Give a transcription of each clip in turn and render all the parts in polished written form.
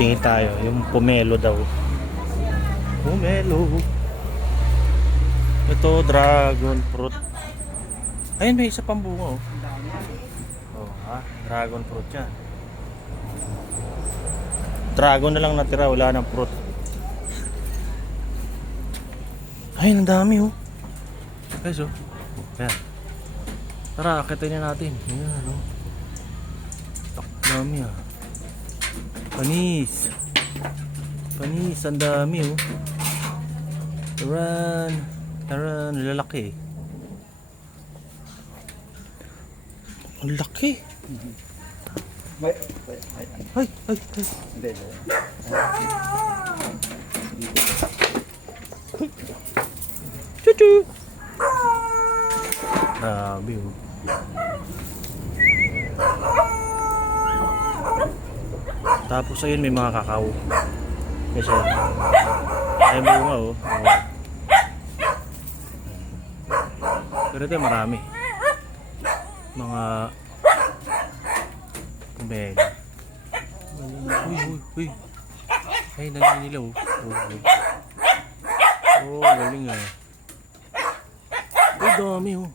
Tingin tayo, yung pomelo daw. Pomelo. Ito, dragon fruit. Ayun, may isa pang bunga, oh. Oh, ha? Dragon fruit yan. Dragon na lang natira, wala nang fruit. Ayun, ang dami, oh. Guys, oh. Ayan. Tara, akitin natin. Ayan, oh. Ang dami, ah. Panis. Panis, ang dami, oh. Taran. Taran, lalaki. Ang laki. Ay, Ay, ay, ay. hindi. Chuchu. Grabe, oh. Tapos ayun, may mga kakao. Kasi ay bunga, oh. Pero ito marami. Mga kumega. Uy, uy, uy. Ay, dali nila, oh. Oh, galing, ah. Ay, dami, oh.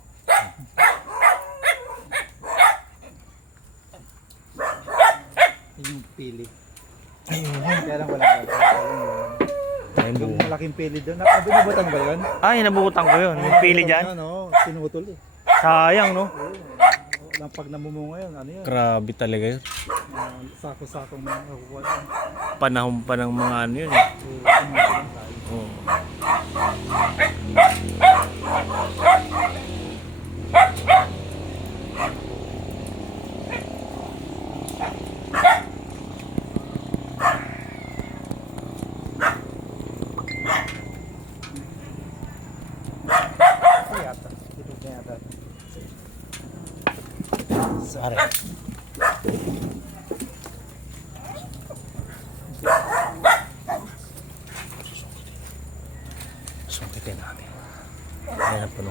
Yung pili. Ayun. Kaya lang wala. Ayun, Yung bunga. malaking pili doon. Binubutang ba yun? Ay, nabutan ko yun. Yung pili dyan. Ano, sinutol eh. Sayang, no? Walang pag namumunga yun, ano yun? Grabe talaga yun. Sako-sakong mga nakukuha. Panahon pa ng mga ano yun, eh. Oh. Yata. Ito na yata. Sorry. Sungkitin natin. Ayan ang puno.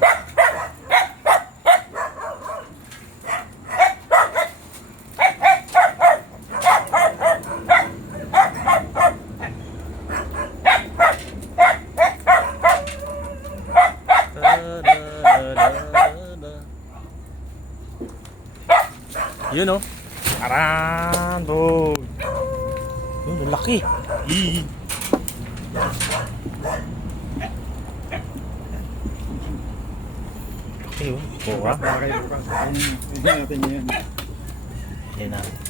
Yun, oh. Aran, dog. Yun, ang laki. Yee. Laki, oh. Oo, ah. Para kayo bukas. Ayun natin yun. Ayan na.